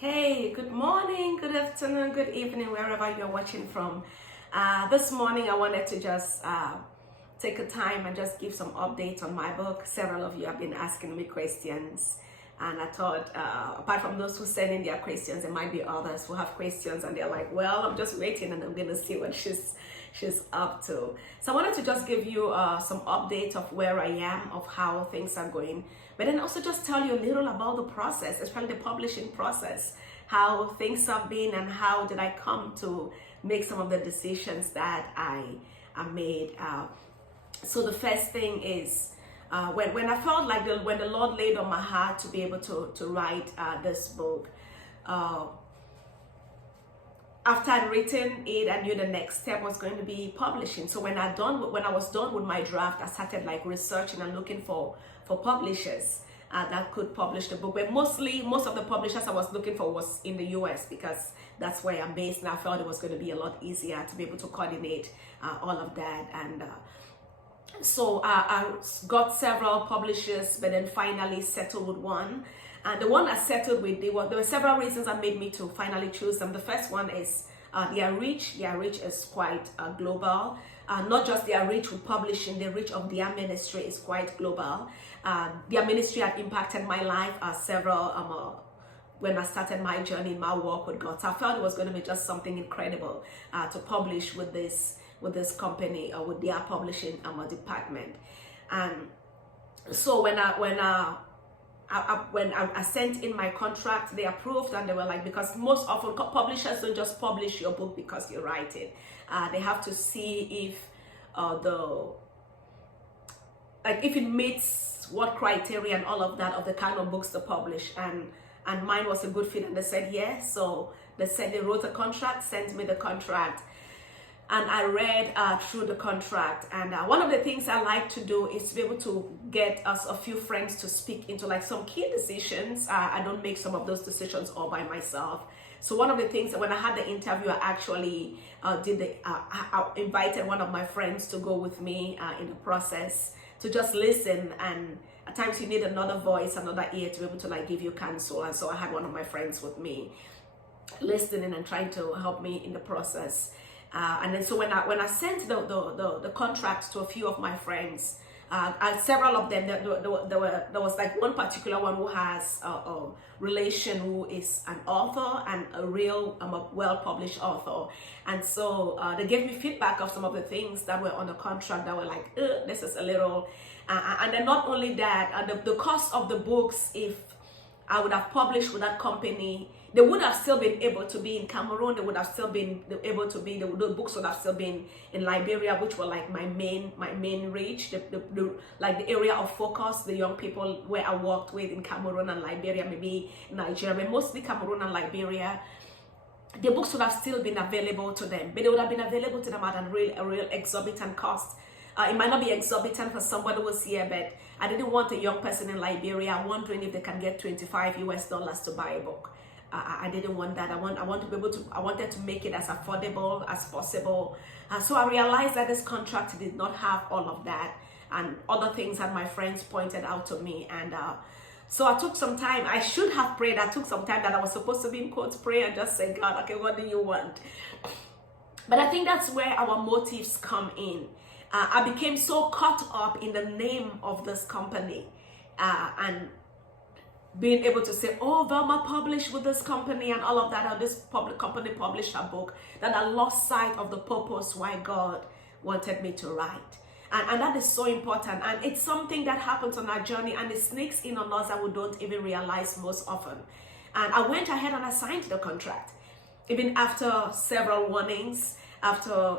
Hey, good morning, good afternoon, good evening, wherever you're watching from. This morning, I wanted to just take a time and just give some updates on my book. Several of you have been asking me questions, and I thought, apart from those who send in their questions, there might be others who have questions, and they're like, "Well, I'm just waiting, and I'm going to see what she's up to." So I wanted to just give you some updates of where I am, of how things are going, but then also just tell you a little about the process, especially the publishing process, how things have been, and how did I come to make some of the decisions that I made. So the first thing is when I felt like when the Lord laid on my heart to be able to write this book. After I'd written it, I knew the next step was going to be publishing. So when I was done with my draft, I started like researching and looking for publishers that could publish the book. But most of the publishers I was looking for was in the US, because that's where I'm based, and I felt it was going to be a lot easier to be able to coordinate all of that. And so I got several publishers, but then finally settled with one. And the one I settled with, there were several reasons that made me to finally choose them. The first one is their reach. Their reach is quite global. Not just their reach with publishing, the reach of their ministry is quite global. Their ministry had impacted my life when I started my journey in my walk with God. So I felt it was going to be just something incredible to publish with this company or with their publishing department. And so when I sent in my contract, they approved, and they were like, because most often publishers don't just publish your book because you write it. They have to see if if it meets what criteria and all of that of the kind of books to publish, and mine was a good fit, and they said yes. So they wrote a contract, sent me the contract, and I read through the contract. And one of the things I like to do is to be able to get us a few friends to speak into like some key decisions. I don't make some of those decisions all by myself. So one of the things that when I had the interview, I actually I invited one of my friends to go with me in the process to just listen. And at times you need another voice, another ear to be able to like give you counsel. And so I had one of my friends with me listening and trying to help me in the process. And then so when I sent the contract to a few of my friends, several of them, there was like one particular one who has a relation who is an author and a real well-published author. And so they gave me feedback of some of the things that were on the contract that were like, this is a little, and then not only that, the cost of the books, if I would have published with that company, they would have still been able to be in Cameroon. They would have still been able to be, the books would have still been in Liberia, which were like my main reach, like the area of focus, the young people where I worked with in Cameroon and Liberia, maybe Nigeria, but mostly Cameroon and Liberia. The books would have still been available to them, but they would have been available to them at a real exorbitant cost. It might not be exorbitant for somebody who's here, but I didn't want a young person in Liberia wondering if they can get $25 US to buy a book. I didn't want that. I wanted to make it as affordable as possible. So I realized that this contract did not have all of that and other things that my friends pointed out to me. And so I took some time. I should have prayed. I took some time that I was supposed to be in quotes, pray and just say, God, okay, what do you want? But I think that's where our motives come in. I became so caught up in the name of this company and being able to say, oh, Velma published with this company and all of that, or this company published a book, that I lost sight of the purpose why God wanted me to write. And that is so important. And it's something that happens on our journey, and it sneaks in on us that we don't even realize most often. And I went ahead and I signed the contract, even after several warnings, after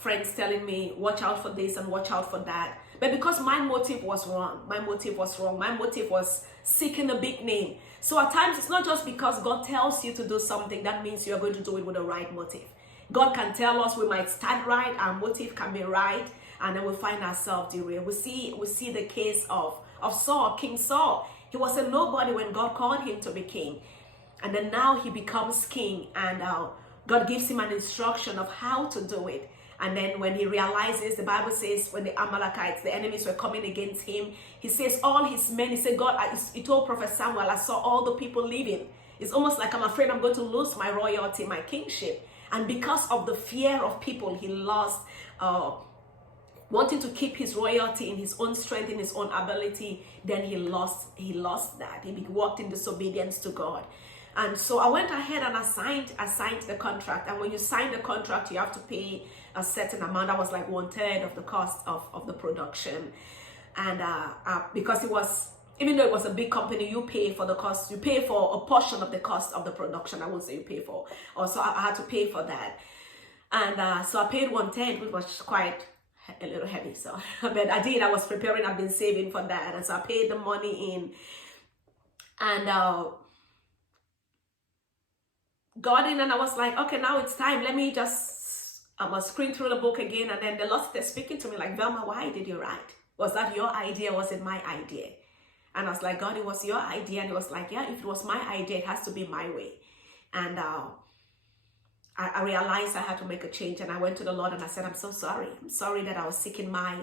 friends telling me, watch out for this and watch out for that. But because my motive was wrong. My motive was seeking a big name. So at times, it's not just because God tells you to do something that means you're going to do it with the right motive. God can tell us we might start right, our motive can be right, and then we find ourselves derailed. We see the case of Saul, King Saul. He was a nobody when God called him to be king. And then now he becomes king, and God gives him an instruction of how to do it. And then when he realizes, the Bible says, when the Amalekites, the enemies were coming against him, he says, all his men, he said, God, he told Prophet Samuel, I saw all the people leaving. It's almost like I'm afraid I'm going to lose my royalty, my kingship. And because of the fear of people, he lost, wanting to keep his royalty in his own strength, in his own ability, then he lost that. He walked in disobedience to God. And so I went ahead and assigned the contract. And when you sign the contract, you have to pay a certain amount. That was like 1/3 of the cost of the production. And because it was, even though it was a big company, you pay for the cost. You pay for a portion of the cost of the production. I won't say you pay for. Also, I had to pay for that. And so I paid 1/10, which was quite a little heavy. So, but I did. I was preparing. I've been saving for that. And so I paid the money in. And got in, and I was like, okay, now it's time. Let me just, I must screen through the book again. And then the Lord started speaking to me like, Velma, why did you write? Was that your idea? Was it my idea? And I was like, God, it was your idea. And he was like, yeah, if it was my idea, it has to be my way. And I realized I had to make a change. And I went to the Lord and I said, I'm so sorry. I'm sorry that I was seeking my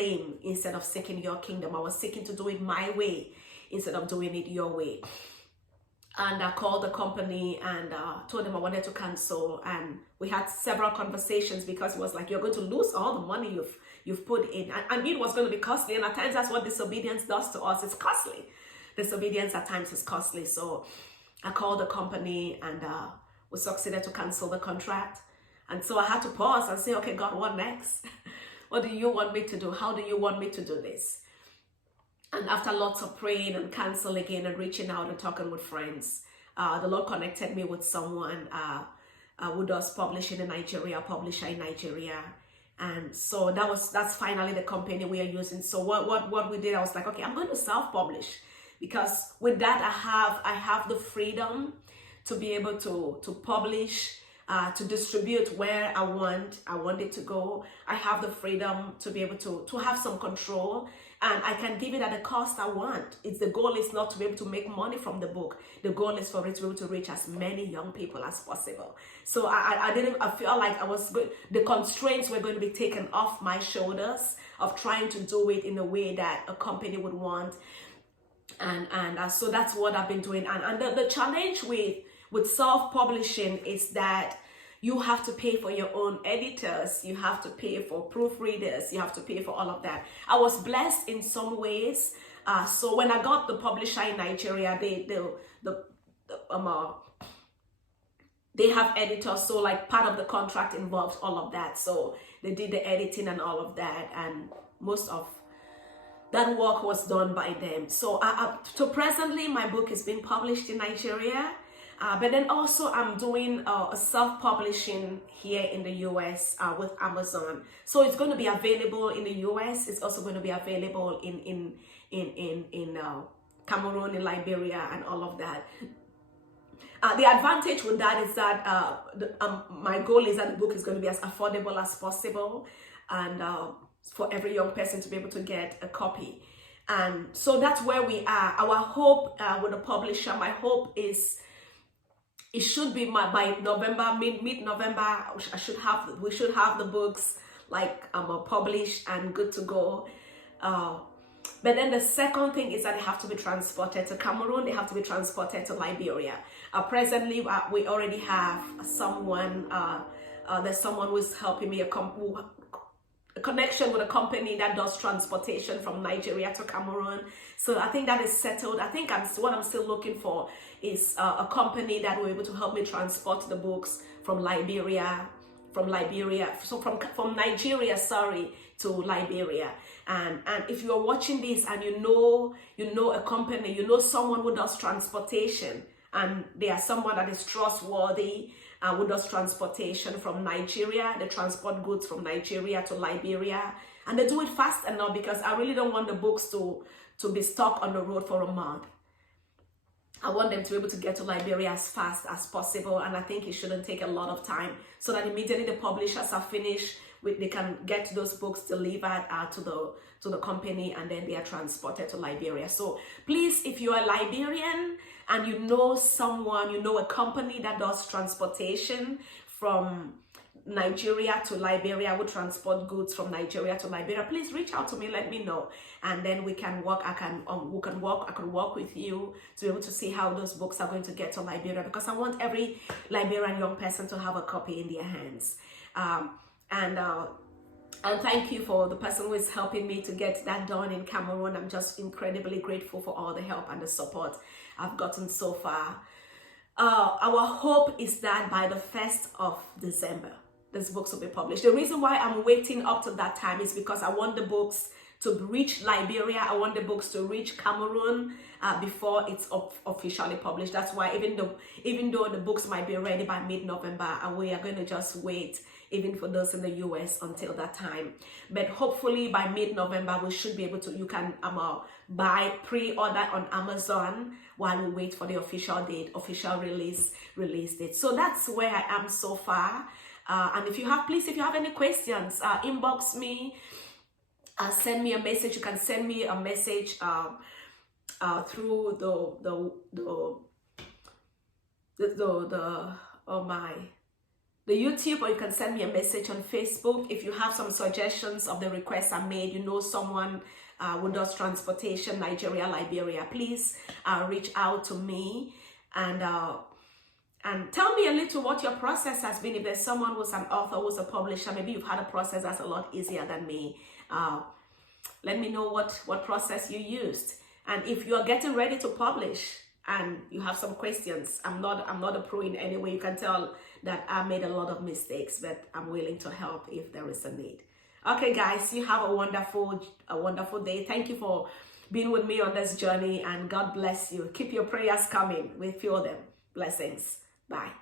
name instead of seeking your kingdom. I was seeking to do it my way instead of doing it your way. And I called the company and told them I wanted to cancel. And we had several conversations because it was like, you're going to lose all the money you've put in. And I knew it was going to be costly. And at times that's what disobedience does to us. It's costly. Disobedience at times is costly. So I called the company and we succeeded to cancel the contract. And so I had to pause and say, okay, God, what next? What do you want me to do? How do you want me to do this? And after lots of praying and canceling again and reaching out and talking with friends, the Lord connected me with someone who does publishing in Nigeria, a publisher in Nigeria. And so that's finally the company we are using. So what we did, I was like, okay, I'm going to self-publish, because with that I have the freedom to be able to publish, to distribute where I want it to go. I have the freedom to be able to have some control, and I can give it at the cost I want. The goal is not to be able to make money from the book. The goal is for it to be able to reach as many young people as possible. So I feel like I was good. The constraints were going to be taken off my shoulders of trying to do it in a way that a company would want. And so that's what I've been doing. And the challenge with self-publishing is that you have to pay for your own editors, you have to pay for proofreaders, you have to pay for all of that. I was blessed in some ways. So when I got the publisher in Nigeria, they have editors, so like part of the contract involves all of that. So they did the editing and all of that, and most of that work was done by them. So presently my book is being published in Nigeria. But then also I'm doing a self-publishing here in the US with Amazon. So it's going to be available in the US. It's also going to be available in Cameroon, in Liberia, and all of that. The advantage with that is that my goal is that the book is going to be as affordable as possible, and for every young person to be able to get a copy. And so that's where we are. Our hope with the publisher, my hope is it should be by November, mid-November, we should have the books like published and good to go. But then the second thing is that they have to be transported to Cameroon. They have to be transported to Liberia. Presently, we already have someone. There's someone who's helping me, a connection with a company that does transportation from Nigeria to Cameroon. So I think that is settled. I think what I'm still looking for is a company that will be able to help me transport the books from Nigeria, to Liberia. And if you're watching this and you know a company, you know someone who does transportation, and they are someone that is trustworthy, who does transportation from Nigeria, they transport goods from Nigeria to Liberia, and they do it fast enough, because I really don't want the books to be stuck on the road for a month. I want them to be able to get to Liberia as fast as possible, and I think it shouldn't take a lot of time, so that immediately the publishers are finished, they can get those books delivered to the company, and then they are transported to Liberia. So please, if you are Liberian and you know someone, you know a company that does transportation from Nigeria to Liberia, I would transport goods from Nigeria to Liberia, please reach out to me, let me know, and then we can work. I can work with you to be able to see how those books are going to get to Liberia, because I want every Liberian young person to have a copy in their hands. And thank you for the person who is helping me to get that done in Cameroon. I'm just incredibly grateful for all the help and the support I've gotten so far. Our hope is that by the 1st of December, these books will be published. The reason why I'm waiting up to that time is because I want the books to reach Liberia. I want the books to reach Cameroon before it's officially published. That's why even though the books might be ready by mid-November, we are going to just wait, even for those in the US, until that time. But hopefully by mid-November, we should be able to, you can buy, pre-order on Amazon while we wait for the official date, official release date. So that's where I am so far. And if you have any questions, inbox me, send me a message. You can send me a message through the YouTube, or you can send me a message on Facebook. If you have some suggestions of the requests I made, you know someone who does transportation, Nigeria, Liberia, please reach out to me and tell me a little what your process has been. If there's someone who's an author, who's a publisher, maybe you've had a process that's a lot easier than me. Let me know what process you used. And if you're getting ready to publish and you have some questions, I'm not a pro in any way. You can tell that I made a lot of mistakes, but I'm willing to help if there is a need. Okay, guys, you have a wonderful day. Thank you for being with me on this journey, and God bless you. Keep your prayers coming. We feel them. Blessings. Bye.